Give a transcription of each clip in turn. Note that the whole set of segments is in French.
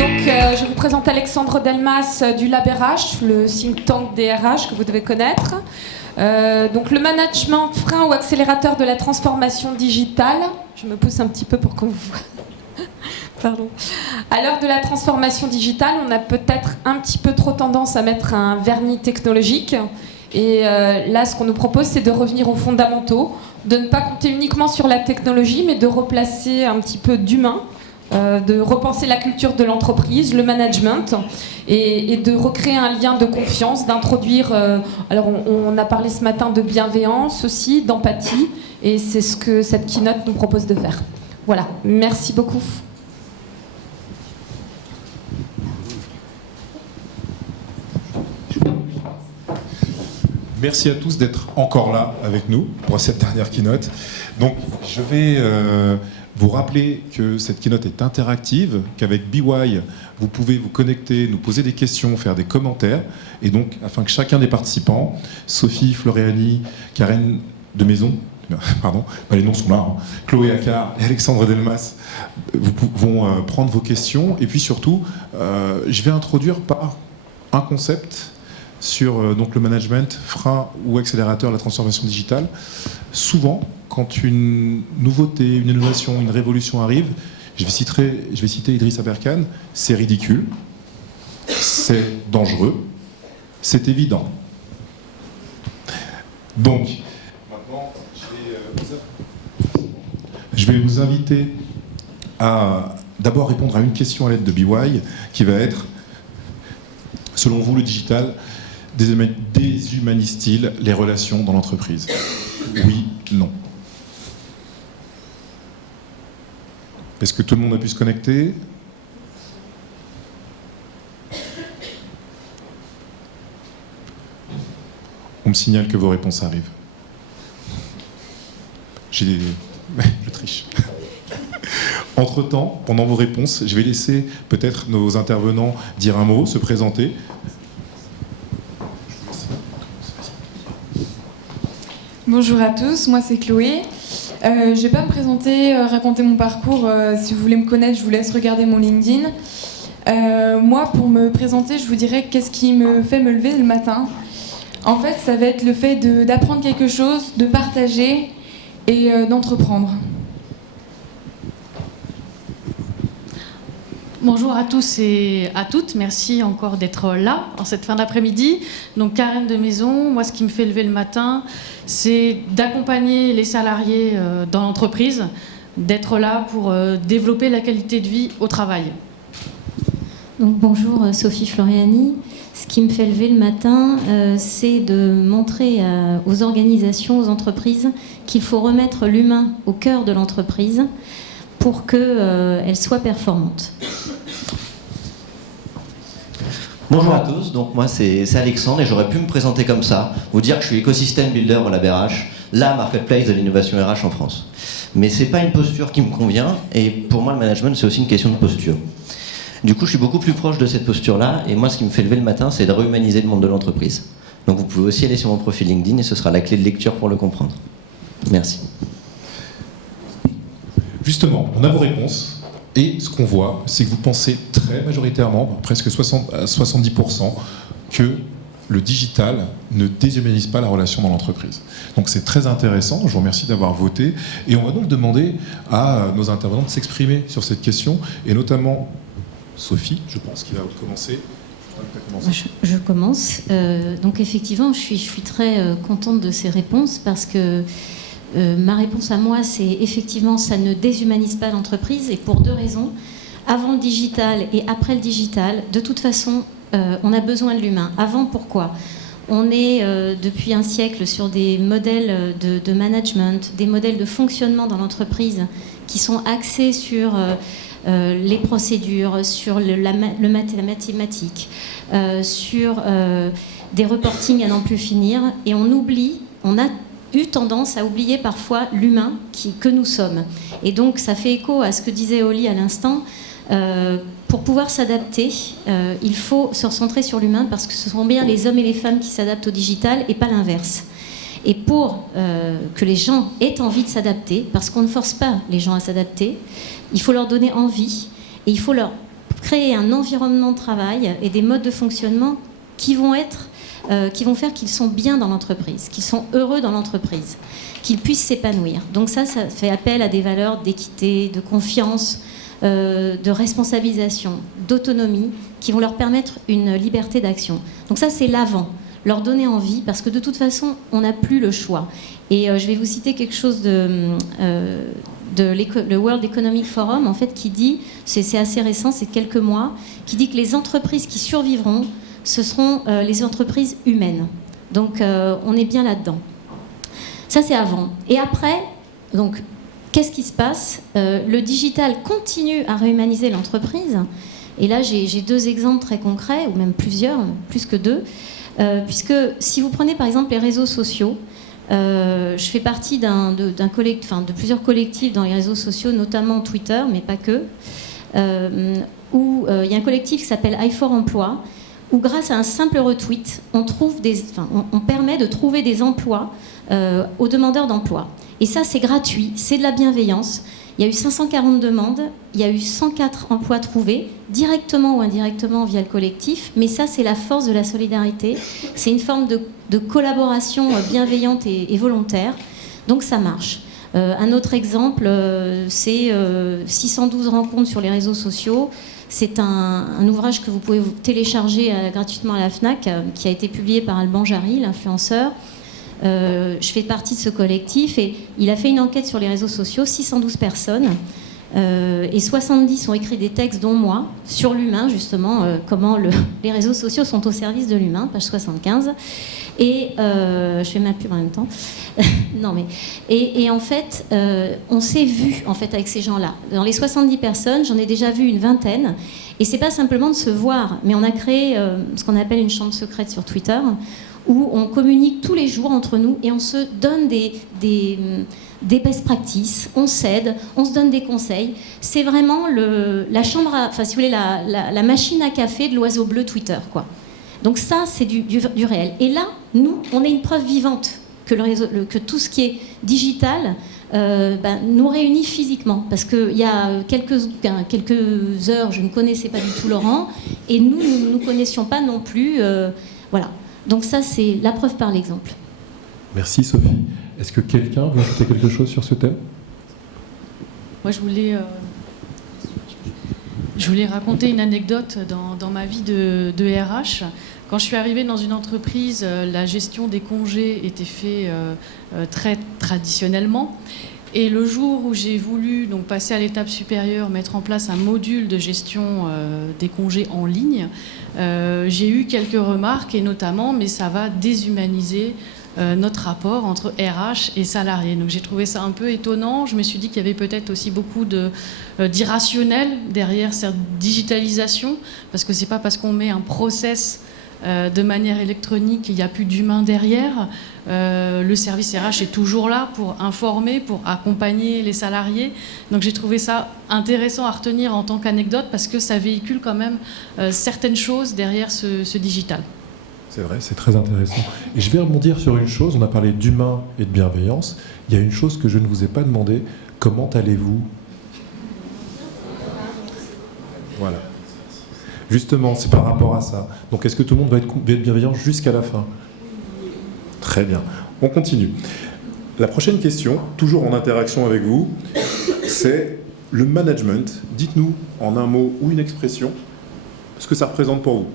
Je vous présente Alexandre Delmas du Lab RH, le think tank des RH que vous devez connaître. Donc le management, frein ou accélérateur de la transformation digitale. Je me pousse un petit peu pour qu'on vous voit. Pardon. À l'heure de la transformation digitale, on a peut-être un petit peu trop tendance à mettre un vernis technologique. Et là, ce qu'on nous propose, c'est de revenir aux fondamentaux, de ne pas compter uniquement sur la technologie, mais de replacer un petit peu d'humain, de repenser la culture de l'entreprise, le management, et de recréer un lien de confiance, d'introduire... alors, on a parlé ce matin de bienveillance aussi, d'empathie, et c'est ce que cette keynote nous propose de faire. Voilà, merci beaucoup. Merci à tous d'être encore là avec nous pour cette dernière keynote. Donc, je vais vous rappeler que cette keynote est interactive, qu'avec BY, vous pouvez vous connecter, nous poser des questions, faire des commentaires. Et donc, afin que chacun des participants, Sophie Floriani, Karen de Maison, pardon, les noms sont là, hein, Chloé Accard et Alexandre Delmas vont prendre vos questions. Et puis surtout, je vais introduire par un concept sur donc le management, frein ou accélérateur de la transformation digitale. Souvent, quand une nouveauté, une innovation, une révolution arrive, je vais citer Idriss Aberkan, c'est ridicule, c'est dangereux, c'est évident. Donc, maintenant, je vais vous inviter à d'abord répondre à une question à l'aide de BY, qui va être, selon vous, le digital déshumanise-t-il les relations dans l'entreprise? Oui, non. Est-ce que tout le monde a pu se connecter? On me signale que vos réponses arrivent. Je triche. Entre-temps, pendant vos réponses, je vais laisser peut-être nos intervenants dire un mot, se présenter. Bonjour à tous, moi c'est Chloé. Je ne vais pas me présenter, raconter mon parcours. Si vous voulez me connaître, je vous laisse regarder mon LinkedIn. Moi, pour me présenter, je vous dirais qu'est-ce qui me fait me lever le matin. En fait, ça va être le fait d'apprendre quelque chose, de partager et d'entreprendre. Bonjour à tous et à toutes, merci encore d'être là en cette fin d'après-midi. Donc Karen de Maison, moi ce qui me fait lever le matin, c'est d'accompagner les salariés dans l'entreprise, d'être là pour développer la qualité de vie au travail. Donc bonjour Sophie Floriani, ce qui me fait lever le matin, c'est de montrer aux organisations, aux entreprises qu'il faut remettre l'humain au cœur de l'entreprise pour qu'elle soit performante. Bonjour à tous, donc moi c'est Alexandre et j'aurais pu me présenter comme ça, vous dire que je suis écosystème builder au Lab RH, la marketplace de l'innovation RH en France. Mais c'est pas une posture qui me convient et pour moi le management c'est aussi une question de posture. Du coup je suis beaucoup plus proche de cette posture-là et moi ce qui me fait lever le matin c'est de réhumaniser le monde de l'entreprise. Donc vous pouvez aussi aller sur mon profil LinkedIn et ce sera la clé de lecture pour le comprendre. Merci. Justement, on a vos réponses. Et ce qu'on voit, c'est que vous pensez très majoritairement, presque 70%, que le digital ne déshumanise pas la relation dans l'entreprise. Donc c'est très intéressant, je vous remercie d'avoir voté. Et on va donc demander à nos intervenants de s'exprimer sur cette question, et notamment Sophie, je pense, qui va commencer. Je commence. Donc effectivement, je suis très contente de ces réponses parce que ma réponse à moi, c'est effectivement, ça ne déshumanise pas l'entreprise et pour deux raisons. Avant le digital et après le digital, de toute façon, on a besoin de l'humain. Avant, pourquoi ? On est depuis un siècle sur des modèles de management, des modèles de fonctionnement dans l'entreprise qui sont axés sur les procédures, sur la mathématique, sur des reportings à n'en plus finir. Et on a eu tendance à oublier parfois l'humain que nous sommes. Et donc ça fait écho à ce que disait Oli à l'instant. Pour pouvoir s'adapter, il faut se recentrer sur l'humain parce que ce sont bien les hommes et les femmes qui s'adaptent au digital et pas l'inverse. Et pour que les gens aient envie de s'adapter, parce qu'on ne force pas les gens à s'adapter, il faut leur donner envie et il faut leur créer un environnement de travail et des modes de fonctionnement qui vont faire qu'ils sont bien dans l'entreprise, qu'ils sont heureux dans l'entreprise, qu'ils puissent s'épanouir. Donc ça fait appel à des valeurs d'équité, de confiance, de responsabilisation, d'autonomie, qui vont leur permettre une liberté d'action. Donc ça, c'est l'avant, leur donner envie, parce que de toute façon, on n'a plus le choix. Et je vais vous citer quelque chose le World Economic Forum, en fait, qui dit, c'est assez récent, c'est quelques mois, qui dit que les entreprises qui survivront, ce seront les entreprises humaines. Donc, on est bien là-dedans. Ça, c'est avant. Et après, donc, qu'est-ce qui se passe ? Le digital continue à réhumaniser l'entreprise. Et là, j'ai 2 exemples très concrets, ou même plusieurs, plus que 2. Puisque si vous prenez par exemple les réseaux sociaux, je fais partie de plusieurs collectifs dans les réseaux sociaux, notamment Twitter, mais pas que, où il y a un collectif qui s'appelle i4 Emploi, où grâce à un simple retweet, on permet de trouver des emplois aux demandeurs d'emploi. Et ça, c'est gratuit, c'est de la bienveillance. Il y a eu 540 demandes, il y a eu 104 emplois trouvés, directement ou indirectement via le collectif, mais ça, c'est la force de la solidarité. C'est une forme de collaboration bienveillante et volontaire, donc ça marche. Un autre exemple, c'est 612 rencontres sur les réseaux sociaux. C'est un ouvrage que vous pouvez télécharger gratuitement à la FNAC, qui a été publié par Alban Jarry, l'influenceur. Je fais partie de ce collectif et il a fait une enquête sur les réseaux sociaux, 612 personnes, et 70 ont écrit des textes, dont moi, sur l'humain, justement, comment les réseaux sociaux sont au service de l'humain, page 75. Et je fais ma pub en même temps. Non, mais, et en fait, on s'est vu en fait, avec ces gens-là. Dans les 70 personnes, j'en ai déjà vu une vingtaine. Et c'est pas simplement de se voir, mais on a créé ce qu'on appelle une chambre secrète sur Twitter, où on communique tous les jours entre nous et on se donne des best practices, on s'aide, on se donne des conseils. C'est vraiment la chambre, enfin si vous voulez, la machine à café de l'oiseau bleu Twitter, quoi. Donc ça, c'est du réel. Et là, nous, on est une preuve vivante que tout ce qui est digital nous réunit physiquement. Parce qu'il y a quelques heures, je ne connaissais pas du tout Laurent, et nous ne nous connaissions pas non plus. Voilà. Donc ça, c'est la preuve par l'exemple. Merci Sophie. Est-ce que quelqu'un veut ajouter quelque chose sur ce thème ? Moi, je voulais raconter une anecdote dans ma vie de RH. Quand je suis arrivée dans une entreprise, la gestion des congés était faite très traditionnellement. Et le jour où j'ai voulu donc, passer à l'étape supérieure, mettre en place un module de gestion des congés en ligne, j'ai eu quelques remarques, et notamment, mais ça va déshumaniser notre rapport entre RH et salariés. Donc j'ai trouvé ça un peu étonnant. Je me suis dit qu'il y avait peut-être aussi beaucoup d'irrationnel derrière cette digitalisation, parce que c'est pas parce qu'on met un process de manière électronique, il n'y a plus d'humain derrière. Le service RH est toujours là pour informer, pour accompagner les salariés. Donc j'ai trouvé ça intéressant à retenir en tant qu'anecdote, parce que ça véhicule quand même certaines choses derrière ce digital. C'est vrai, c'est très intéressant. Et je vais rebondir sur une chose, on a parlé d'humain et de bienveillance. Il y a une chose que je ne vous ai pas demandé, comment allez-vous ? Voilà. Justement, c'est par rapport à ça. Donc est-ce que tout le monde va être bienveillant jusqu'à la fin ? Très bien. On continue. La prochaine question, toujours en interaction avec vous, c'est le management. Dites-nous en un mot ou une expression ce que ça représente pour vous.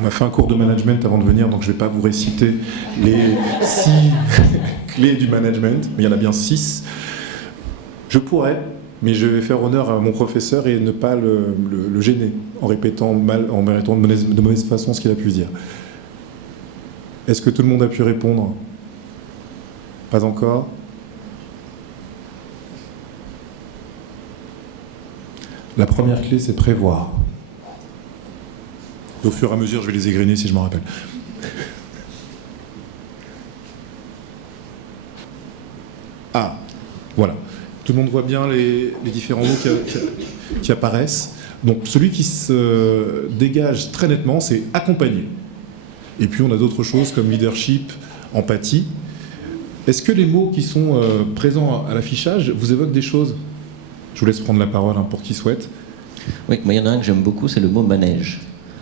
On a fait un cours de management avant de venir, donc je ne vais pas vous réciter les 6 clés du management, mais il y en a bien 6. Je pourrais, mais je vais faire honneur à mon professeur et ne pas le gêner en répétant de mauvaise façon ce qu'il a pu dire. Est-ce que tout le monde a pu répondre ? Pas encore ? La première clé, c'est prévoir. Au fur et à mesure, je vais les égrener si je m'en rappelle. Ah, voilà. Tout le monde voit bien les différents mots qui apparaissent. Donc, celui qui se dégage très nettement, c'est accompagner. Et puis, on a d'autres choses comme leadership, empathie. Est-ce que les mots qui sont présents à l'affichage vous évoquent des choses? Je vous laisse prendre la parole pour qui souhaite. Oui, moi, il y en a un que j'aime beaucoup, c'est le mot manège.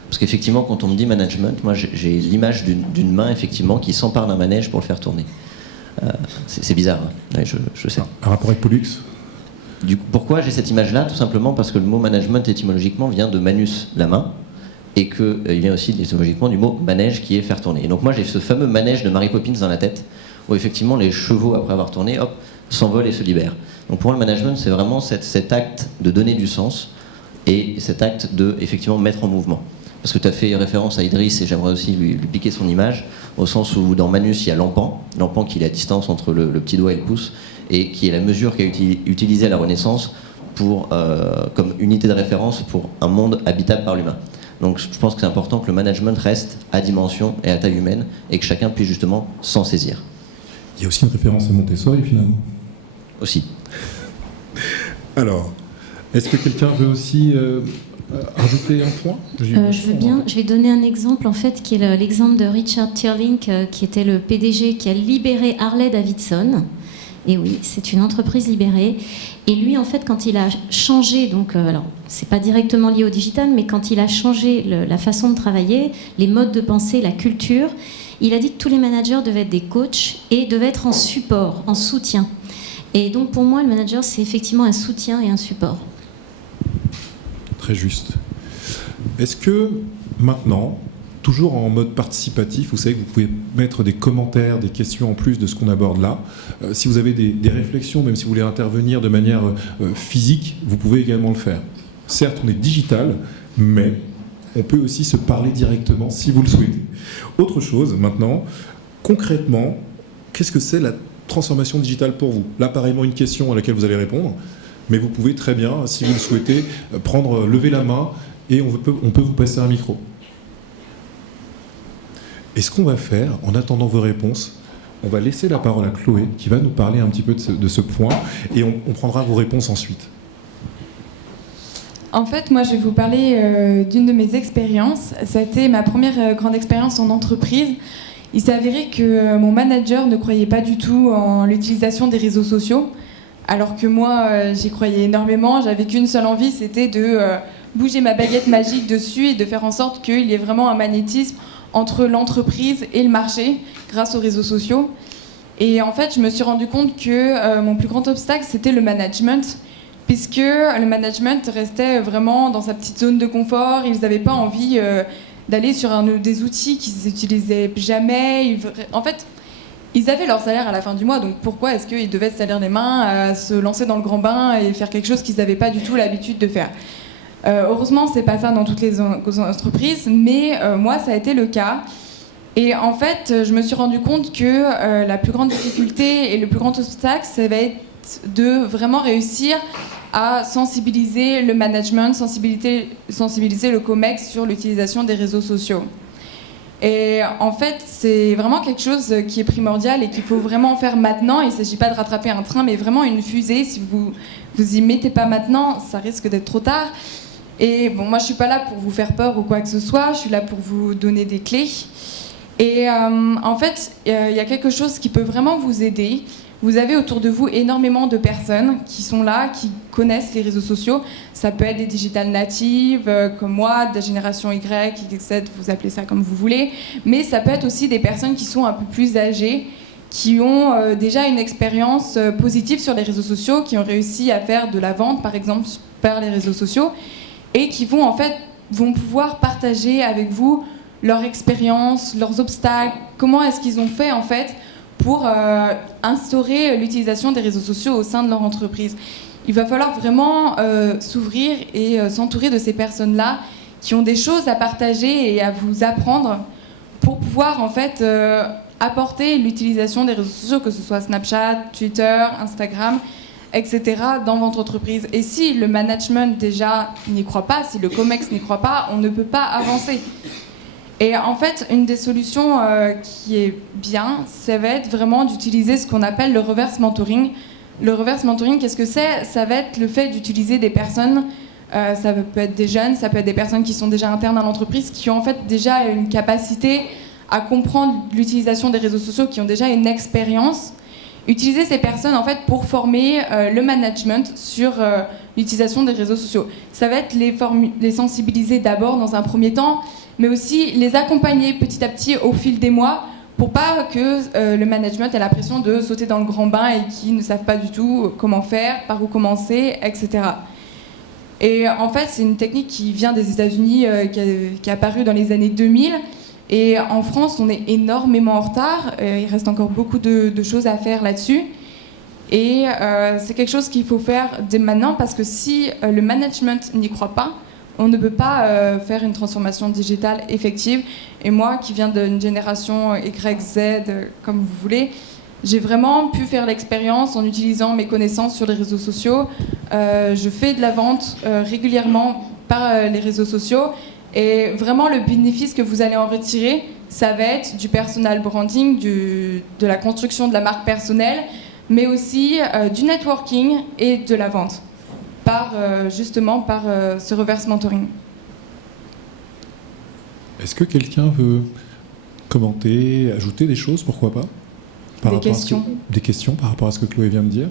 Parce qu'effectivement, quand on me dit management, moi j'ai l'image d'une main effectivement qui s'empare d'un manège pour le faire tourner. C'est bizarre, hein. Ouais, je sais. Un rapport avec Pollux? Pourquoi j'ai cette image-là? Tout simplement parce que le mot management étymologiquement vient de manus, la main, et qu'il vient aussi étymologiquement du mot manège qui est faire tourner. Et donc moi j'ai ce fameux manège de Mary Poppins dans la tête, où effectivement les chevaux, après avoir tourné, hop, s'envolent et se libèrent. Donc pour moi le management, c'est vraiment cet acte de donner du sens et cet acte de effectivement mettre en mouvement. Parce que tu as fait référence à Idriss et j'aimerais aussi lui piquer son image, au sens où dans Manus il y a l'empan qui est la distance entre le petit doigt et le pouce, et qui est la mesure qu'a utilisée à la Renaissance comme unité de référence pour un monde habitable par l'humain. Donc je pense que c'est important que le management reste à dimension et à taille humaine, et que chacun puisse justement s'en saisir. Il y a aussi une référence à Montessori finalement. Aussi. Alors, est-ce que quelqu'un veut aussi rajouter un point? Je veux bien. Je vais donner un exemple, en fait, qui est l'exemple de Richard Tierlink, qui était le PDG qui a libéré Harley-Davidson. Et oui, c'est une entreprise libérée. Et lui, en fait, quand il a changé, donc, alors, c'est pas directement lié au digital, mais quand il a changé la façon de travailler, les modes de pensée, la culture, il a dit que tous les managers devaient être des coachs et devaient être en support, en soutien. Et donc, pour moi, le manager, c'est effectivement un soutien et un support. Très juste. Est-ce que maintenant, toujours en mode participatif, vous savez que vous pouvez mettre des commentaires, des questions en plus de ce qu'on aborde là. Si vous avez des réflexions, même si vous voulez intervenir de manière physique, vous pouvez également le faire. Certes, on est digital, mais on peut aussi se parler directement si vous le souhaitez. Autre chose, maintenant, concrètement, qu'est-ce que c'est la transformation digitale pour vous? Là, pareillement, une question à laquelle vous allez répondre, mais vous pouvez très bien, si vous le souhaitez, lever la main et on peut vous passer un micro. Et ce qu'on va faire, en attendant vos réponses, on va laisser la parole à Chloé, qui va nous parler un petit peu de ce point, et on prendra vos réponses ensuite. En fait, moi, je vais vous parler d'une de mes expériences. Ça a été ma première grande expérience en entreprise. Il s'est avéré que mon manager ne croyait pas du tout en l'utilisation des réseaux sociaux, alors que moi, j'y croyais énormément. J'avais qu'une seule envie, c'était de bouger ma baguette magique dessus et de faire en sorte qu'il y ait vraiment un magnétisme entre l'entreprise et le marché grâce aux réseaux sociaux. Et en fait, je me suis rendu compte que mon plus grand obstacle, c'était le management, puisque le management restait vraiment dans sa petite zone de confort. Ils n'avaient pas envie d'aller sur des outils qu'ils n'utilisaient jamais. En fait, ils avaient leur salaire à la fin du mois, donc pourquoi est-ce qu'ils devaient se salir les mains à se lancer dans le grand bain et faire quelque chose qu'ils n'avaient pas du tout l'habitude de faire? Heureusement, c'est pas ça dans toutes les entreprises, mais moi, ça a été le cas. Et en fait, je me suis rendu compte que la plus grande difficulté et le plus grand obstacle, ça va être de vraiment réussir à sensibiliser le management, sensibiliser le COMEX sur l'utilisation des réseaux sociaux. Et en fait, c'est vraiment quelque chose qui est primordial et qu'il faut vraiment faire maintenant. Il ne s'agit pas de rattraper un train, mais vraiment une fusée. Si vous y mettez pas maintenant, ça risque d'être trop tard. Et bon, moi, je suis pas là pour vous faire peur ou quoi que ce soit. Je suis là pour vous donner des clés. Et en fait, il y a quelque chose qui peut vraiment vous aider. Vous avez autour de vous énormément de personnes qui sont là, qui connaissent les réseaux sociaux. Ça peut être des digital natives, comme moi, de la génération Y, XZ, vous appelez ça comme vous voulez. Mais ça peut être aussi des personnes qui sont un peu plus âgées, qui ont déjà une expérience positive sur les réseaux sociaux, qui ont réussi à faire de la vente, par exemple, par les réseaux sociaux, et qui vont pouvoir partager avec vous leur expérience, leurs obstacles, comment est-ce qu'ils ont fait en fait pour instaurer l'utilisation des réseaux sociaux au sein de leur entreprise. Il va falloir vraiment s'ouvrir et s'entourer de ces personnes-là qui ont des choses à partager et à vous apprendre pour pouvoir en fait apporter l'utilisation des réseaux sociaux, que ce soit Snapchat, Twitter, Instagram, etc. dans votre entreprise. Et si le management déjà n'y croit pas, si le COMEX n'y croit pas, on ne peut pas avancer. Et en fait, une des solutions qui est bien, ça va être vraiment d'utiliser ce qu'on appelle le reverse mentoring. Le reverse mentoring, qu'est-ce que c'est? Ça va être le fait d'utiliser des personnes, ça peut être des jeunes, ça peut être des personnes qui sont déjà internes à l'entreprise, qui ont en fait déjà une capacité à comprendre l'utilisation des réseaux sociaux, qui ont déjà une expérience, utiliser ces personnes en fait pour former le management sur l'utilisation des réseaux sociaux. Ça va être les sensibiliser d'abord dans un premier temps, mais aussi les accompagner petit à petit au fil des mois pour pas que le management ait l'impression de sauter dans le grand bain et qu'ils ne savent pas du tout comment faire, par où commencer, etc. Et en fait, c'est une technique qui vient des États-Unis, qui est apparue dans les années 2000. Et en France, on est énormément en retard. Il reste encore beaucoup de choses à faire là-dessus. Et c'est quelque chose qu'il faut faire dès maintenant, parce que si le management n'y croit pas, on ne peut pas faire une transformation digitale effective. Et moi, qui viens d'une génération Y, Z, comme vous voulez, j'ai vraiment pu faire l'expérience en utilisant mes connaissances sur les réseaux sociaux. Je fais de la vente régulièrement par les réseaux sociaux. Et vraiment, le bénéfice que vous allez en retirer, ça va être du personal branding, de la construction de la marque personnelle, mais aussi du networking et de la vente, justement par ce reverse mentoring. Est-ce que quelqu'un veut commenter, ajouter des choses, pourquoi pas ? Des questions par rapport à ce que Chloé vient de dire.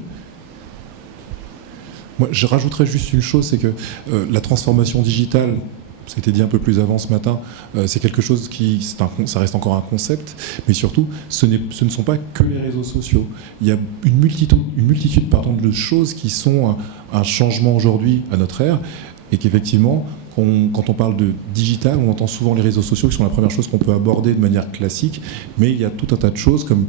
Moi, je rajouterais juste une chose, c'est que la transformation digitale, ça a été dit un peu plus avant ce matin, c'est quelque chose ça reste encore un concept, mais surtout, ce ne sont pas que les réseaux sociaux. Il y a une multitude de choses qui sont un changement aujourd'hui à notre ère, et qu'effectivement, quand on parle de digital, on entend souvent les réseaux sociaux qui sont la première chose qu'on peut aborder de manière classique, mais il y a tout un tas de choses comme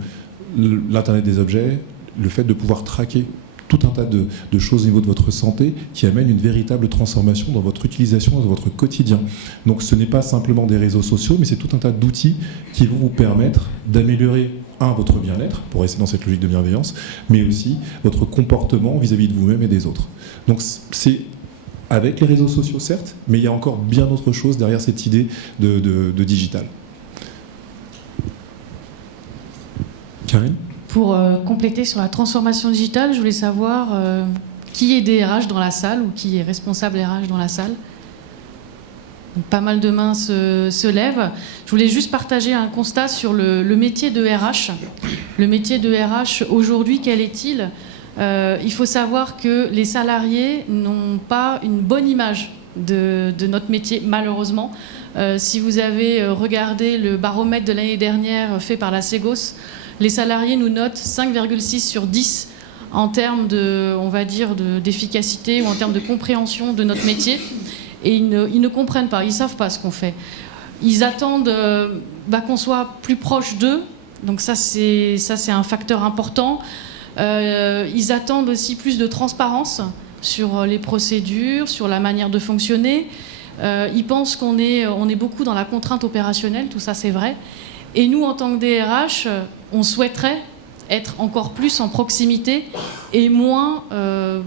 l'Internet des objets, le fait de pouvoir traquer tout un tas de choses au niveau de votre santé qui amènent une véritable transformation dans votre utilisation, dans votre quotidien. Donc ce n'est pas simplement des réseaux sociaux, mais c'est tout un tas d'outils qui vont vous permettre d'améliorer, votre bien-être, pour rester dans cette logique de bienveillance, mais aussi votre comportement vis-à-vis de vous-même et des autres. Donc c'est avec les réseaux sociaux, certes, mais il y a encore bien d'autres choses derrière cette idée de digital. Karine ? Pour compléter sur la transformation digitale, je voulais savoir qui est DRH dans la salle ou qui est responsable RH dans la salle. Donc, pas mal de mains se lèvent. Je voulais juste partager un constat sur le métier de RH. Le métier de RH aujourd'hui, quel est-il ? Il faut savoir que les salariés n'ont pas une bonne image de notre métier, malheureusement. Si vous avez regardé le baromètre de l'année dernière fait par la Ségos, les salariés nous notent 5,6 sur 10 en termes d'efficacité ou en termes de compréhension de notre métier. Et ils ne comprennent pas, ils ne savent pas ce qu'on fait. Ils attendent qu'on soit plus proche d'eux. Donc ça, c'est un facteur important. Ils attendent aussi plus de transparence sur les procédures, sur la manière de fonctionner. Ils pensent qu'on est beaucoup dans la contrainte opérationnelle, tout ça c'est vrai. Et nous, en tant que DRH, on souhaiterait être encore plus en proximité et moins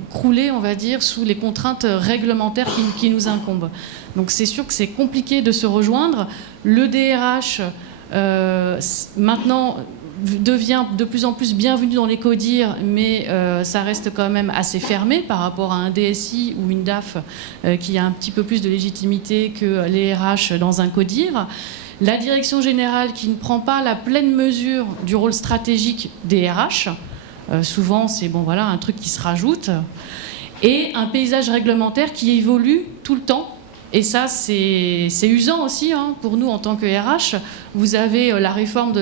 crouler, on va dire, sous les contraintes réglementaires qui nous incombent. Donc c'est sûr que c'est compliqué de se rejoindre. Le DRH, maintenant, devient de plus en plus bienvenu dans les CODIR, mais ça reste quand même assez fermé par rapport à un DSI ou une DAF qui a un petit peu plus de légitimité que les RH dans un CODIR. La direction générale qui ne prend pas la pleine mesure du rôle stratégique des RH, souvent c'est un truc qui se rajoute, et un paysage réglementaire qui évolue tout le temps. Et ça, c'est usant aussi pour nous en tant que RH. Vous avez la réforme de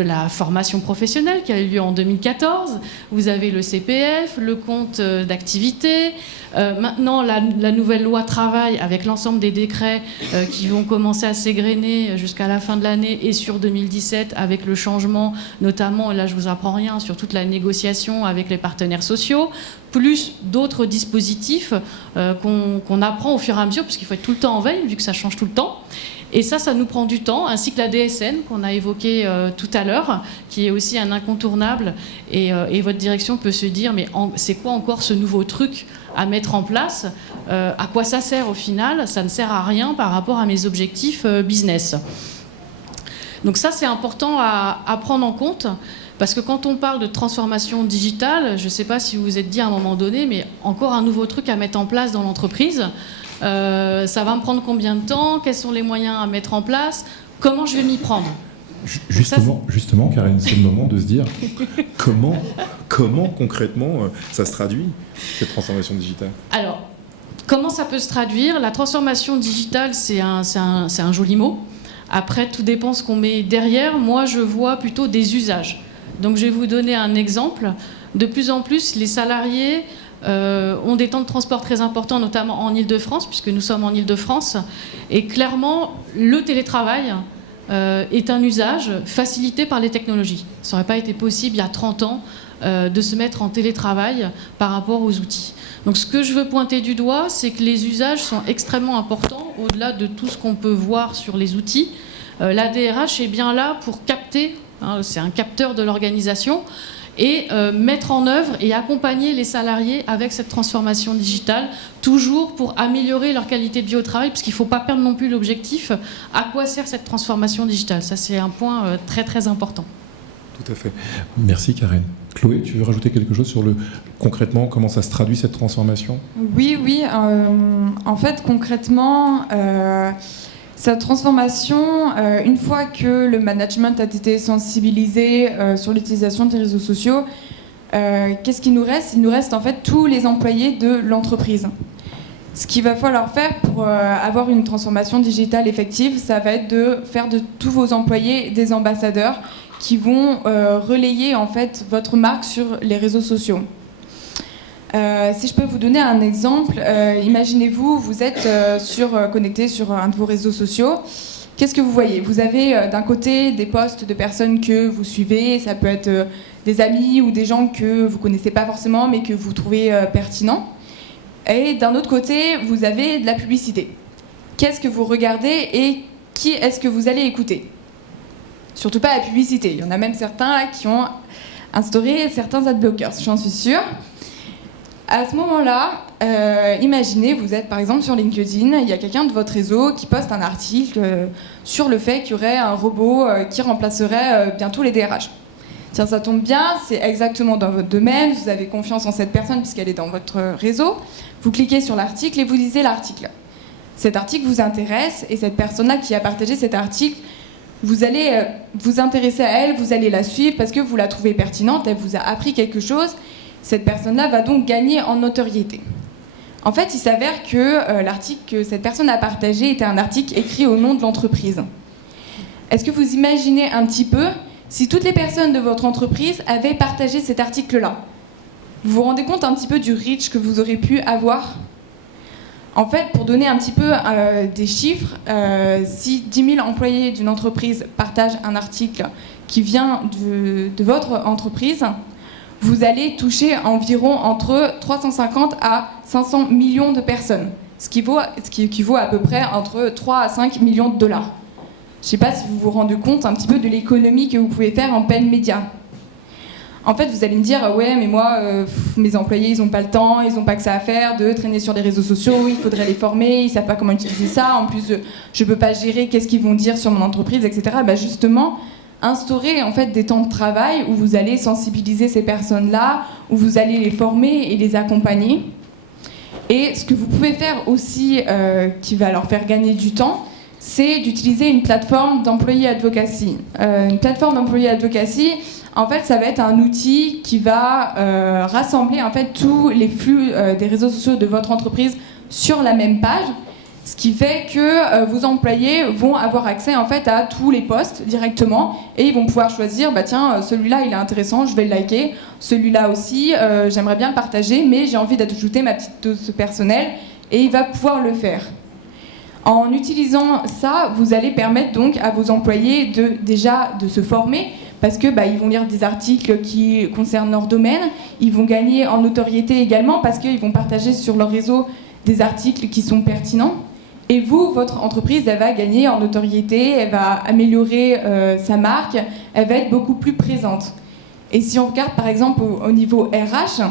la formation professionnelle qui a eu lieu en 2014. Vous avez le CPF, le compte d'activité. Maintenant, la nouvelle loi travail avec l'ensemble des décrets qui vont commencer à s'égrener jusqu'à la fin de l'année et sur 2017 avec le changement, notamment, là je vous apprends rien, sur toute la négociation avec les partenaires sociaux, plus d'autres dispositifs qu'on apprend au fur et à mesure, parce qu'il faut être tout le temps en veille, vu que ça change tout le temps. Et ça nous prend du temps, ainsi que la DSN qu'on a évoquée tout à l'heure, qui est aussi un incontournable. Et votre direction peut se dire, mais c'est quoi encore ce nouveau truc à mettre en place ? À quoi ça sert au final ? Ça ne sert à rien par rapport à mes objectifs business. Donc ça, c'est important à prendre en compte, parce que quand on parle de transformation digitale, je ne sais pas si vous vous êtes dit à un moment donné, mais encore un nouveau truc à mettre en place dans l'entreprise. Ça va me prendre combien de temps ? Quels sont les moyens à mettre en place ? comment je vais m'y prendre. Justement, Karen, c'est le moment de se dire comment concrètement ça se traduit, cette transformation digitale. Alors, comment ça peut se traduire? La transformation digitale, c'est un joli mot. Après, tout dépend ce qu'on met derrière. Moi, je vois plutôt des usages. Donc, je vais vous donner un exemple. De plus en plus, les salariés ont des temps de transport très importants, notamment en Île-de-France, puisque nous sommes en Île-de-France. Et clairement, le télétravail est un usage facilité par les technologies. Ça n'aurait pas été possible il y a 30 ans de se mettre en télétravail par rapport aux outils. Donc ce que je veux pointer du doigt, c'est que les usages sont extrêmement importants au-delà de tout ce qu'on peut voir sur les outils. La DRH est bien là pour capter, c'est un capteur de l'organisation, et mettre en œuvre et accompagner les salariés avec cette transformation digitale, toujours pour améliorer leur qualité de vie au travail, parce qu'il ne faut pas perdre non plus l'objectif. À quoi sert cette transformation digitale? Ça, c'est un point très très important. Tout à fait. Merci Karen. Chloé, tu veux rajouter quelque chose sur concrètement comment ça se traduit cette transformation? Oui. En fait, concrètement, cette transformation, une fois que le management a été sensibilisé sur l'utilisation des réseaux sociaux, qu'est-ce qu'il nous reste? Il nous reste en fait tous les employés de l'entreprise. Ce qu'il va falloir faire pour avoir une transformation digitale effective, ça va être de faire de tous vos employés des ambassadeurs qui vont relayer en fait votre marque sur les réseaux sociaux. Si je peux vous donner un exemple, imaginez-vous, vous êtes connecté sur un de vos réseaux sociaux. Qu'est-ce que vous voyez? Vous avez d'un côté des posts de personnes que vous suivez, ça peut être des amis ou des gens que vous ne connaissez pas forcément mais que vous trouvez pertinents. Et d'un autre côté, vous avez de la publicité. Qu'est-ce que vous regardez et qui est-ce que vous allez écouter? Surtout pas la publicité. Il y en a même certains là, qui ont instauré certains adblockers, j'en suis sûre. À ce moment-là, imaginez, vous êtes par exemple sur LinkedIn, il y a quelqu'un de votre réseau qui poste un article sur le fait qu'il y aurait un robot qui remplacerait bientôt les DRH. Tiens, ça tombe bien, c'est exactement dans votre domaine, vous avez confiance en cette personne puisqu'elle est dans votre réseau. Vous cliquez sur l'article et vous lisez l'article. Cet article vous intéresse et cette personne-là qui a partagé cet article, vous allez vous intéresser à elle, vous allez la suivre parce que vous la trouvez pertinente, elle vous a appris quelque chose. Cette personne-là va donc gagner en notoriété. En fait, il s'avère que l'article que cette personne a partagé était un article écrit au nom de l'entreprise. Est-ce que vous imaginez un petit peu si toutes les personnes de votre entreprise avaient partagé cet article-là? Vous vous rendez compte un petit peu du reach que vous aurez pu avoir? En fait, pour donner un petit peu des chiffres, si 10 000 employés d'une entreprise partagent un article qui vient de votre entreprise, vous allez toucher environ entre 350 à 500 millions de personnes, ce qui équivaut à peu près entre 3 à 5 millions de dollars. Je ne sais pas si vous vous rendez compte un petit peu de l'économie que vous pouvez faire en plein média. En fait, vous allez me dire, ouais, mais moi, mes employés, ils n'ont pas le temps, ils n'ont pas que ça à faire de traîner sur les réseaux sociaux, il faudrait les former, ils ne savent pas comment utiliser ça, en plus, je ne peux pas gérer qu'est-ce qu'ils vont dire sur mon entreprise, etc. Bah, justement, instaurer en fait des temps de travail où vous allez sensibiliser ces personnes-là, où vous allez les former et les accompagner. Et ce que vous pouvez faire aussi, qui va leur faire gagner du temps, c'est d'utiliser une plateforme d'employé advocacy. Une plateforme d'employé advocacy, en fait, ça va être un outil qui va rassembler en fait tous les flux des réseaux sociaux de votre entreprise sur la même page. Ce qui fait que vos employés vont avoir accès en fait à tous les posts directement et ils vont pouvoir choisir, bah tiens, celui-là il est intéressant, je vais le liker, celui-là aussi, j'aimerais bien le partager, mais j'ai envie d'ajouter ma petite dose personnelle et il va pouvoir le faire. En utilisant ça, vous allez permettre donc à vos employés déjà de se former parce que ils vont lire des articles qui concernent leur domaine, ils vont gagner en notoriété également parce qu'ils vont partager sur leur réseau des articles qui sont pertinents. Et vous, votre entreprise, elle va gagner en notoriété, elle va améliorer sa marque, elle va être beaucoup plus présente. Et si on regarde par exemple au niveau RH,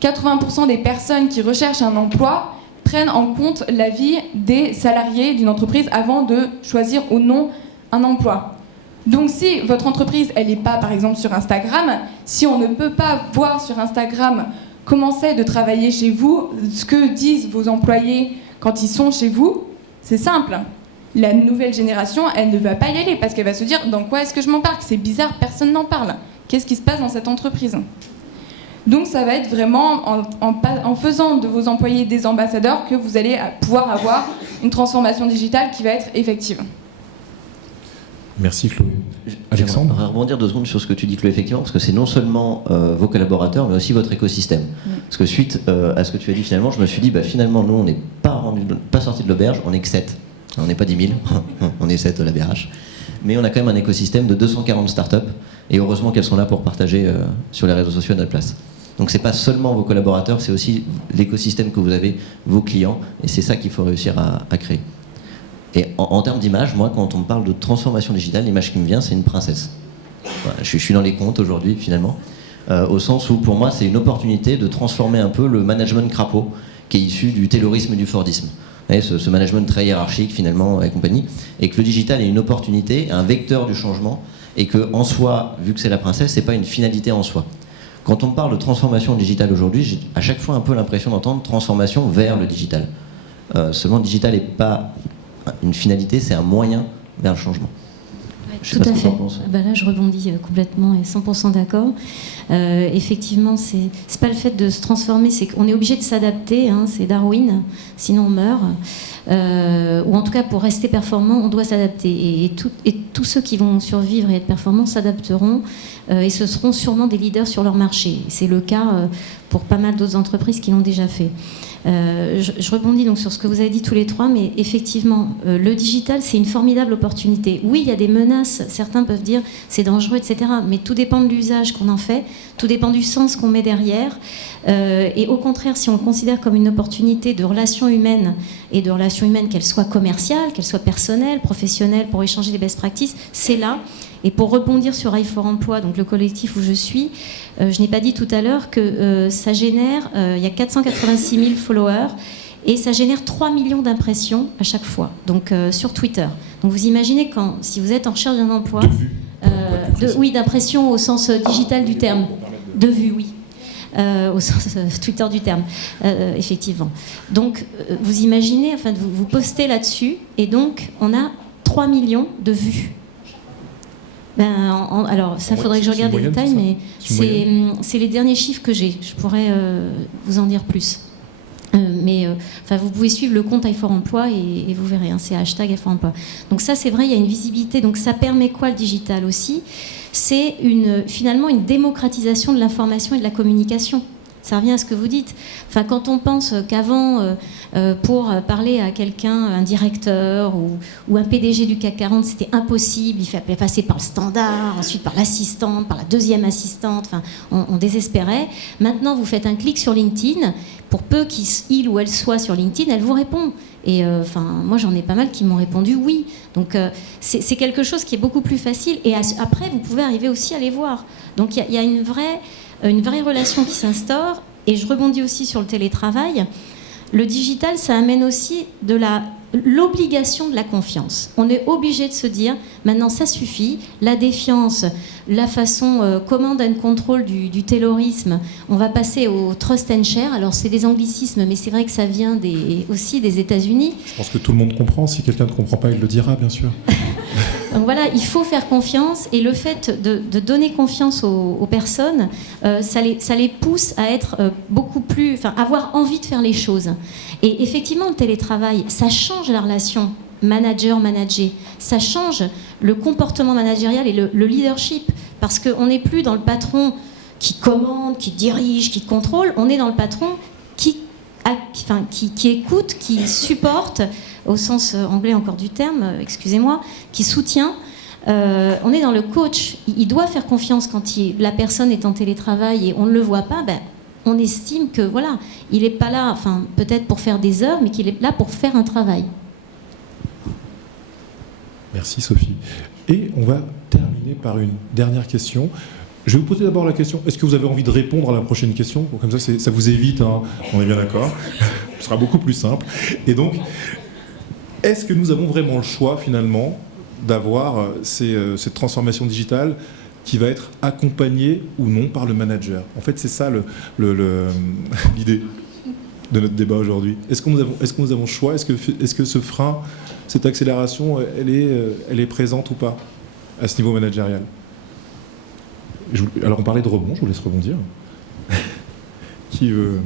80% des personnes qui recherchent un emploi prennent en compte l'avis des salariés d'une entreprise avant de choisir ou non un emploi. Donc si votre entreprise, elle n'est pas par exemple sur Instagram, si on ne peut pas voir sur Instagram comment c'est de travailler chez vous, ce que disent vos employés quand ils sont chez vous, c'est simple. la nouvelle génération, elle ne va pas y aller parce qu'elle va se dire dans quoi est-ce que je m'embarque? C'est bizarre, personne n'en parle. Qu'est-ce qui se passe dans cette entreprise? Donc ça va être vraiment en faisant de vos employés des ambassadeurs que vous allez pouvoir avoir une transformation digitale qui va être effective. Merci Chloé. Alexandre? J'aimerais rebondir 2 secondes sur ce que tu dis, Chloé, effectivement, parce que c'est non seulement vos collaborateurs, mais aussi votre écosystème. Parce que suite à ce que tu as dit finalement, je me suis dit, finalement, nous, on n'est pas sortis de l'auberge, on n'est que 7. On n'est pas 10 000, on est 7 à la BRH. Mais on a quand même un écosystème de 240 startups, et heureusement qu'elles sont là pour partager sur les réseaux sociaux à notre place. Donc c'est pas seulement vos collaborateurs, c'est aussi l'écosystème que vous avez, vos clients, et c'est ça qu'il faut réussir à créer. Et en termes d'image, moi, quand on me parle de transformation digitale, l'image qui me vient, c'est une princesse. Voilà, je suis dans les comptes aujourd'hui, finalement, au sens où, pour moi, c'est une opportunité de transformer un peu le management crapaud, qui est issu du taylorisme et du fordisme. Vous voyez, ce management très hiérarchique, finalement, et compagnie, et que le digital est une opportunité, un vecteur du changement, et que, en soi, vu que c'est la princesse, c'est pas une finalité en soi. Quand on me parle de transformation digitale aujourd'hui, j'ai à chaque fois un peu l'impression d'entendre transformation vers le digital. Seulement, le digital n'est pas une finalité, c'est un moyen vers le changement. Tout à fait. Là, je rebondis complètement et 100% d'accord. Effectivement, c'est pas le fait de se transformer, c'est qu'on est obligé de s'adapter. Hein, c'est Darwin, sinon on meurt. Ou en tout cas, pour rester performant, on doit s'adapter. Et tous ceux qui vont survivre et être performants s'adapteront et ce seront sûrement des leaders sur leur marché. C'est le cas pour pas mal d'autres entreprises qui l'ont déjà fait. Je rebondis donc sur ce que vous avez dit tous les trois, mais effectivement, le digital, c'est une formidable opportunité. Oui, il y a des menaces, certains peuvent dire c'est dangereux, etc. Mais tout dépend de l'usage qu'on en fait, tout dépend du sens qu'on met derrière. Et au contraire, si on le considère comme une opportunité de relations humaines, et de relations humaines, qu'elles soient commerciales, qu'elles soient personnelles, professionnelles, pour échanger des best practices, c'est là. Et pour rebondir sur i4Emploi, donc le collectif où je suis, je n'ai pas dit tout à l'heure que ça génère, il y a 486 000 followers, et ça génère 3 millions d'impressions à chaque fois, donc sur Twitter. Donc vous imaginez si vous êtes en recherche d'un emploi, oui, d'impression au sens digital du terme, de vue, oui. Au sens Twitter du terme, effectivement. Donc, vous imaginez, enfin, vous postez là-dessus, et donc, on a 3 millions de vues. Alors, ça, faudrait que je regarde les détails, mais c'est les derniers chiffres que j'ai. Je pourrais vous en dire plus. Vous pouvez suivre le compte i4Emploi et vous verrez, hein, c'est hashtag i4Emploi. Donc ça, c'est vrai, il y a une visibilité. Donc ça permet quoi, le digital aussi? C'est finalement une démocratisation de l'information et de la communication. Ça revient à ce que vous dites. Enfin, quand on pense qu'avant, pour parler à quelqu'un, un directeur ou un PDG du CAC 40, c'était impossible, il fallait passer par le standard, ensuite par l'assistante, par la deuxième assistante, enfin, on désespérait. Maintenant, vous faites un clic sur LinkedIn, pour peu qu'il ou elle soit sur LinkedIn, elle vous répond. Et moi, j'en ai pas mal qui m'ont répondu oui. Donc, c'est quelque chose qui est beaucoup plus facile. Et après, vous pouvez arriver aussi à les voir. Donc, il y a une vraie relation qui s'instaure. Et je rebondis aussi sur le télétravail. Le digital, ça amène aussi l'obligation de la confiance. On est obligé de se dire, maintenant ça suffit, la défiance, la façon command and control du taylorisme, on va passer au trust and share. Alors c'est des anglicismes, mais c'est vrai que ça vient aussi des États-Unis. Je pense que tout le monde comprend. Si quelqu'un ne comprend pas, il le dira, bien sûr. Donc voilà, il faut faire confiance, et le fait de donner confiance aux personnes, ça les pousse à être beaucoup plus, avoir envie de faire les choses. Et effectivement, le télétravail, ça change la relation manager-manager, ça change le comportement managérial et le leadership, parce qu'on n'est plus dans le patron qui commande, qui dirige, qui contrôle, on est dans le patron qui écoute, qui supporte, au sens anglais encore du terme, excusez-moi, qui soutient. On est dans le coach. Il doit faire confiance quand la personne est en télétravail et on ne le voit pas. On estime que voilà, il n'est pas là, peut-être pour faire des heures, mais qu'il est là pour faire un travail. Merci Sophie. Et on va terminer par une dernière question. Je vais vous poser d'abord la question, est-ce que vous avez envie de répondre à la prochaine question? Comme ça vous évite, hein, on est bien d'accord. Ce sera beaucoup plus simple. Et donc, est-ce que nous avons vraiment le choix, finalement, d'avoir cette transformation digitale qui va être accompagnée ou non par le manager? En fait, c'est ça l'idée. de notre débat aujourd'hui. Est-ce que nous avons le choix? Est-ce que ce frein, cette accélération, elle est présente ou pas à ce niveau managérial? Alors on parlait de rebond, je vous laisse rebondir. Qui veut...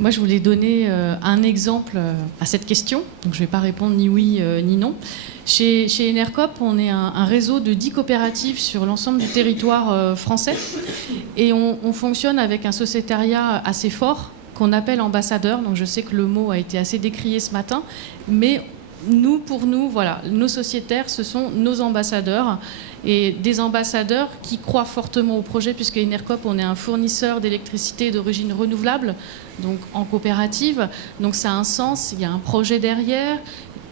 Moi, je voulais donner un exemple à cette question. Donc, je ne vais pas répondre ni oui ni non. Chez Enercop, on est un réseau de 10 coopératives sur l'ensemble du territoire français. Et on fonctionne avec un sociétariat assez fort qu'on appelle ambassadeur. Donc, je sais que le mot a été assez décrié ce matin. Mais pour nous, voilà, nos sociétaires, ce sont nos ambassadeurs. Et des ambassadeurs qui croient fortement au projet, puisque Enercop, on est un fournisseur d'électricité d'origine renouvelable, donc en coopérative. Donc ça a un sens, il y a un projet derrière,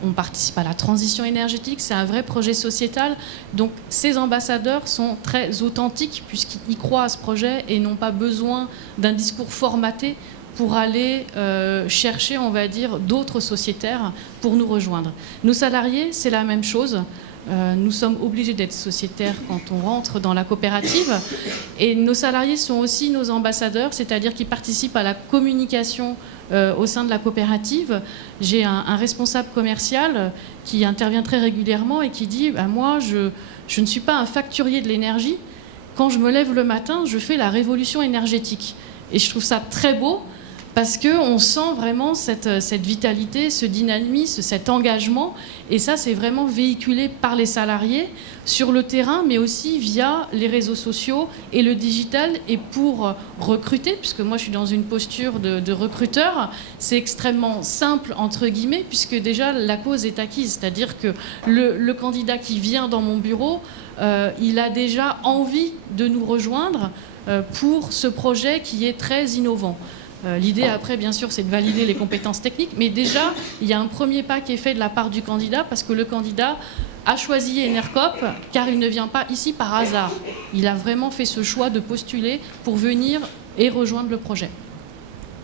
on participe à la transition énergétique, c'est un vrai projet sociétal. Donc ces ambassadeurs sont très authentiques, puisqu'ils croient à ce projet et n'ont pas besoin d'un discours formaté pour aller chercher, on va dire, d'autres sociétaires pour nous rejoindre. Nos salariés, c'est la même chose. Nous sommes obligés d'être sociétaires quand on rentre dans la coopérative. Et nos salariés sont aussi nos ambassadeurs, c'est-à-dire qu'ils participent à la communication au sein de la coopérative. J'ai un responsable commercial qui intervient très régulièrement et qui dit moi, je ne suis pas un facturier de l'énergie. Quand je me lève le matin, je fais la révolution énergétique. Et je trouve ça très beau, parce qu'on sent vraiment cette vitalité, ce dynamisme, cet engagement. Et ça, c'est vraiment véhiculé par les salariés sur le terrain, mais aussi via les réseaux sociaux et le digital. Et pour recruter, puisque moi, je suis dans une posture de recruteur, c'est extrêmement simple, entre guillemets, puisque déjà, la cause est acquise. C'est-à-dire que le candidat qui vient dans mon bureau, il a déjà envie de nous rejoindre pour ce projet qui est très innovant. L'idée après, bien sûr, c'est de valider les compétences techniques, mais déjà, il y a un premier pas qui est fait de la part du candidat, parce que le candidat a choisi Enercop, car il ne vient pas ici par hasard. Il a vraiment fait ce choix de postuler pour venir et rejoindre le projet.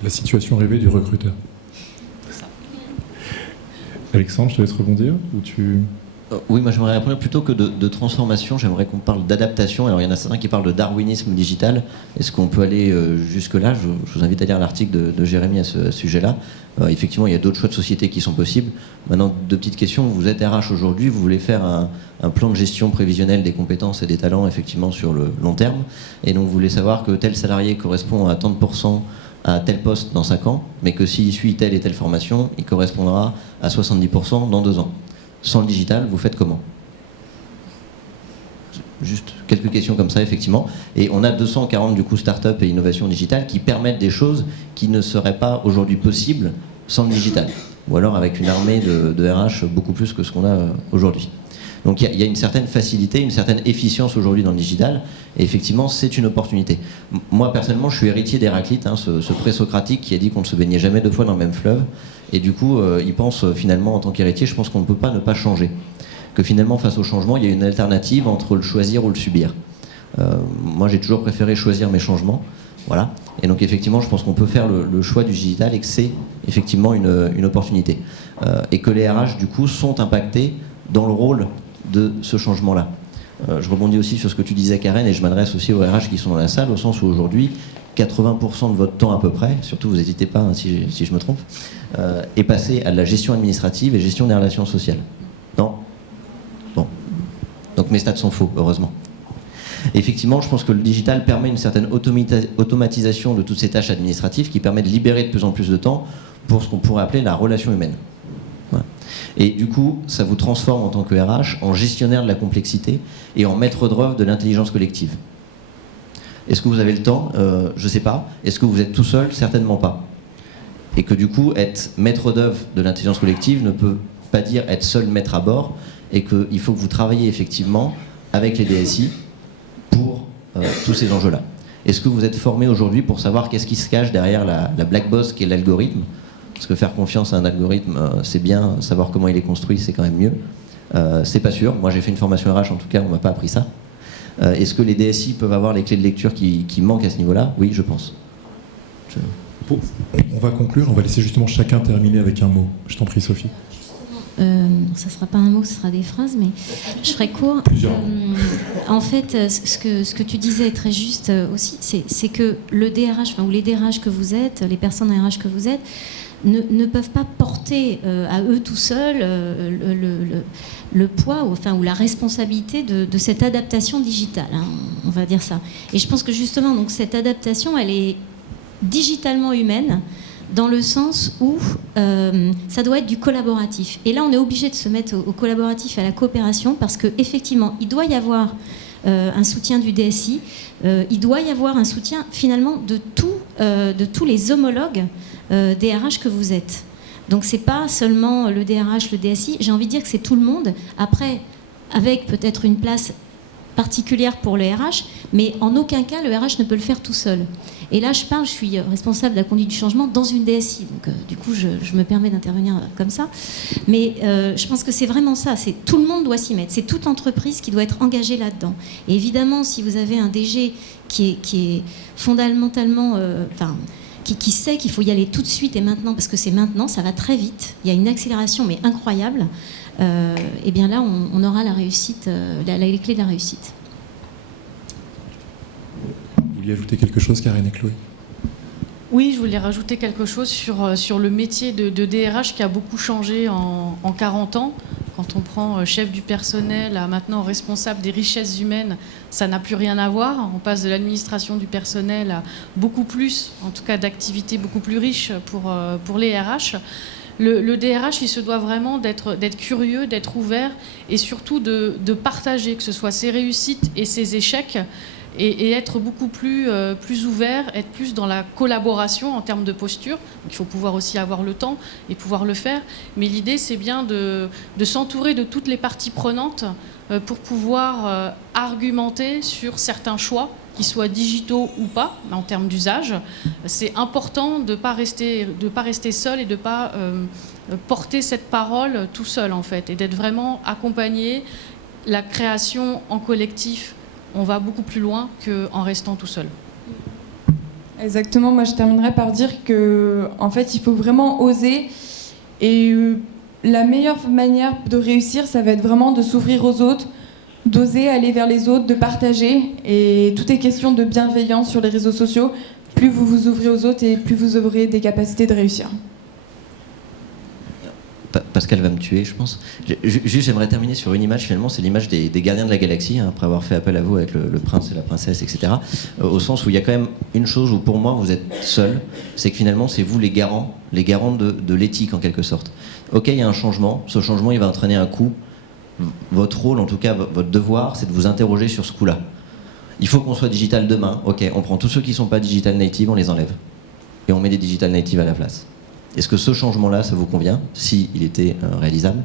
La situation rêvée du recruteur. Alexandre, je te laisse rebondir ou tu... Oui, moi j'aimerais répondre plutôt que de transformation, j'aimerais qu'on parle d'adaptation. Alors il y en a certains qui parlent de darwinisme digital. Est-ce qu'on peut aller jusque-là? Je vous invite à lire l'article de Jérémy à ce sujet-là. Effectivement, il y a d'autres choix de société qui sont possibles. Maintenant, deux petites questions. Vous êtes RH aujourd'hui, vous voulez faire un plan de gestion prévisionnelle des compétences et des talents, effectivement, sur le long terme. Et donc vous voulez savoir que tel salarié correspond à tant de % à tel poste dans 5 ans, mais que s'il suit telle et telle formation, il correspondra à 70% dans 2 ans. Sans le digital, vous faites comment? Juste quelques questions comme ça, effectivement. Et on a 240 du coup start-up et innovation digitale qui permettent des choses qui ne seraient pas aujourd'hui possibles sans le digital. Ou alors avec une armée de RH beaucoup plus que ce qu'on a aujourd'hui. Donc il y a une certaine facilité, une certaine efficience aujourd'hui dans le digital. Et effectivement, c'est une opportunité. Moi, personnellement, je suis héritier d'Héraclite, ce pré-socratique qui a dit qu'on ne se baignait jamais 2 fois dans le même fleuve. Et du coup, il pense finalement, en tant qu'héritier, je pense qu'on ne peut pas ne pas changer. Que finalement, face au changement, il y a une alternative entre le choisir ou le subir. Moi, j'ai toujours préféré choisir mes changements. Voilà. Et donc, effectivement, je pense qu'on peut faire le choix du digital et que c'est effectivement une opportunité. Et que les RH, du coup, sont impactés dans le rôle de ce changement-là. Je rebondis aussi sur ce que tu disais, Karen, et je m'adresse aussi aux RH qui sont dans la salle, au sens où aujourd'hui, 80% de votre temps à peu près, surtout vous n'hésitez pas hein, si je me trompe, est passé à de la gestion administrative et gestion des relations sociales. Non? Bon. Donc mes stats sont faux, heureusement. Et effectivement, je pense que le digital permet une certaine automatisation de toutes ces tâches administratives qui permet de libérer de plus en plus de temps pour ce qu'on pourrait appeler la relation humaine. Voilà. Et du coup, ça vous transforme en tant que RH en gestionnaire de la complexité et en maître d'œuvre de l'intelligence collective. Est-ce que vous avez le temps? Je ne sais pas. Est-ce que vous êtes tout seul? Certainement pas. Et que du coup, être maître d'œuvre de l'intelligence collective ne peut pas dire être seul maître à bord, et qu'il faut que vous travaillez effectivement avec les DSI pour tous ces enjeux-là. Est-ce que vous êtes formé aujourd'hui pour savoir qu'est-ce qui se cache derrière la black box qui est l'algorithme? Parce que faire confiance à un algorithme, c'est bien, savoir comment il est construit, c'est quand même mieux. C'est pas sûr. Moi, j'ai fait une formation RH, en tout cas, on m'a pas appris ça. Est-ce que les DSI peuvent avoir les clés de lecture qui manquent à ce niveau-là? Oui, je pense. On va conclure, on va laisser justement chacun terminer avec un mot. Je t'en prie, Sophie. ça ne sera pas un mot, ce sera des phrases, mais je ferai court. En fait, ce que tu disais est très juste aussi, c'est que le DRH, ou les DRH que vous êtes, les personnes en RH que vous êtes, ne peuvent pas porter à eux tout seuls le poids ou la responsabilité de cette adaptation digitale, hein, on va dire ça. Et je pense que justement, donc, cette adaptation, elle est digitalement humaine, dans le sens où ça doit être du collaboratif. Et là, on est obligé de se mettre au collaboratif, à la coopération, parce qu'effectivement, il doit y avoir un soutien du DSI, il doit y avoir un soutien finalement de tous les homologues DRH que vous êtes. Donc c'est pas seulement le DRH, le DSI, j'ai envie de dire que c'est tout le monde. Après, avec peut-être une place particulière pour le RH, mais en aucun cas le RH ne peut le faire tout seul. Et là, je suis responsable de la conduite du changement dans une DSI, donc du coup, je me permets d'intervenir comme ça. Mais je pense que c'est vraiment ça, tout le monde doit s'y mettre, c'est toute entreprise qui doit être engagée là-dedans. Et évidemment, si vous avez un DG qui est fondamentalement... qui sait qu'il faut y aller tout de suite et maintenant, parce que c'est maintenant, ça va très vite, il y a une accélération mais incroyable, et bien là, on aura la réussite, les clés de la réussite. Vous vouliez ajouter quelque chose, Karen et Chloé ? Oui, je voulais rajouter quelque chose sur le métier de DRH qui a beaucoup changé en 40 ans. Quand on prend chef du personnel à maintenant responsable des richesses humaines, ça n'a plus rien à voir. On passe de l'administration du personnel à beaucoup plus, en tout cas d'activités beaucoup plus riches pour les RH. Le DRH, il se doit vraiment d'être curieux, d'être ouvert et surtout de partager, que ce soit ses réussites et ses échecs, et être beaucoup plus ouvert, être plus dans la collaboration en termes de posture. Donc, il faut pouvoir aussi avoir le temps et pouvoir le faire. Mais l'idée, c'est bien de s'entourer de toutes les parties prenantes pour pouvoir argumenter sur certains choix, qu'ils soient digitaux ou pas, en termes d'usage. C'est important de ne pas rester seul et de ne pas porter cette parole tout seul, en fait, et d'être vraiment accompagné. La création en collectif, on va beaucoup plus loin qu'en restant tout seul. Exactement, moi je terminerai par dire qu'en fait il faut vraiment oser, et la meilleure manière de réussir, ça va être vraiment de s'ouvrir aux autres, d'oser aller vers les autres, de partager, et tout est question de bienveillance sur les réseaux sociaux. Plus vous vous ouvrez aux autres et plus vous aurez des capacités de réussir. Pascal va me tuer, je pense. Juste, j'aimerais terminer sur une image, finalement, c'est l'image des gardiens de la galaxie, hein, après avoir fait appel à vous avec le prince et la princesse, etc. Au sens où il y a quand même une chose où, pour moi, vous êtes seul, c'est que finalement, c'est vous les garants de l'éthique, en quelque sorte. Ok, il y a un changement, ce changement, il va entraîner un coût. Votre rôle, en tout cas, votre devoir, c'est de vous interroger sur ce coût-là. Il faut qu'on soit digital demain, ok, on prend tous ceux qui ne sont pas digital native, on les enlève. Et on met des digital natives à la place. Est-ce que ce changement-là, ça vous convient, s'il était réalisable ?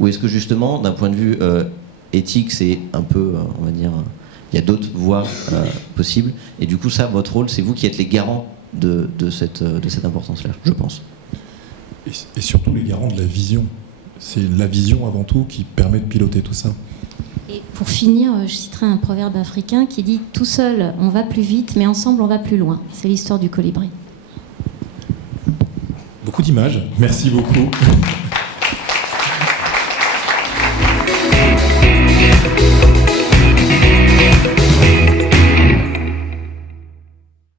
Ou est-ce que justement, d'un point de vue éthique, c'est un peu, on va dire, il y a d'autres voies possibles, et du coup, ça, votre rôle, c'est vous qui êtes les garants de cette importance-là, je pense. Et surtout les garants de la vision. C'est la vision avant tout qui permet de piloter tout ça. Et pour finir, je citerai un proverbe africain qui dit « Tout seul, on va plus vite, mais ensemble, on va plus loin ». C'est l'histoire du colibri. Beaucoup d'images. Merci beaucoup.